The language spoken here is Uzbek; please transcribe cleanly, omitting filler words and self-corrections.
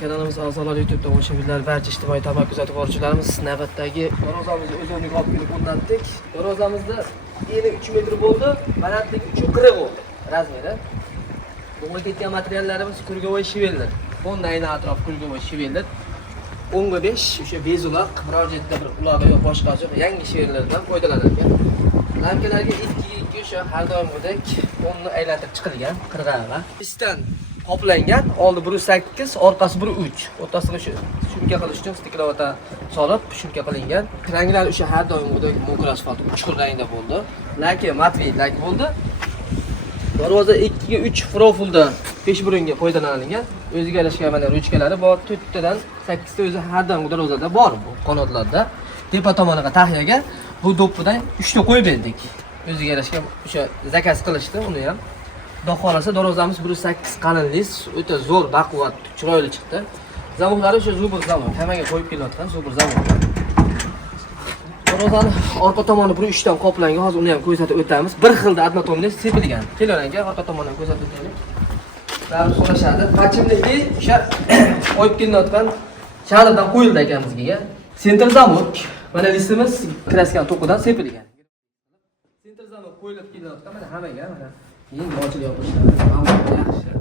Kanalimiz a'zolari YouTube tomoshabinlar, barcha ijtimoiy tarmoq kuzatuv boruvchilarimiz navbatdagi darvozamizni o'zimizga olib kelib o'rnatdik. Darvozamizda eni 3 metr bo'ldi, balandligi 3.40 bo'ldi razmeri. Bunga ketgan materiallarimiz kurgovoy shivellar. Honda ayni atrof kurgovoy shivellar. 10/5 o'sha bezuloq murojaatda bir uloqi yo'q boshqa yangi shivellardan foydalanilgan. Lamkalarga 2 o'sha har doimgidek fonni aylantirib chiqilgan qirg'ag'a. Piston qoplangan, oldi 1.8, orqasi 1.3. O'rtasiga shu shumka qilish uchun stiklovata solib shumka qilingan. Ranglari o'sha har doimgidek mokr asfalt uchuqur rangda bo'ldi. Laki matviy lak bo'ldi. Darvoza 2 ga 3 profilda pesh burunga foydalanilgan. O'ziga yarashgan mana ruchkalari bor. 4 tadan 8 ta o'zi har doim darvozada bor bu qanotlarda. Tepa tomoniga tahiyaga bu do'ppidan 3 ta qo'yib berdik. O'ziga yarashgan o'sha zakaz qilishdi uni ham. Xudo xolasa darvozamiz 1.8 qalinlik, o'ta zo'r, baquvvat, chiroyli chiqdi. Zamonlari o'sha zubur zamon, hammaga qo'yib kelayotgan zubur zamon. Darvozani orqa tomoni 1.3 dan qoplangan. Hozir uni ham ko'rsatib o'tamiz. Bir xilda однотонный sepilgan. Kelaranga orqa tomonidan ko'rsatib o'taylik. Ba'zi so'rashadi. Qachimligi o'sha qo'yib kelayotgan shadrdan qo'yildi ekanimizga. Sentr zamok. Mana listimiz kraskan to'qidan sepilgan. Sentr zamok qo'yilib kelayotgan mana hammaga mana. Keyin ochilib yopishdi. Yaxshi.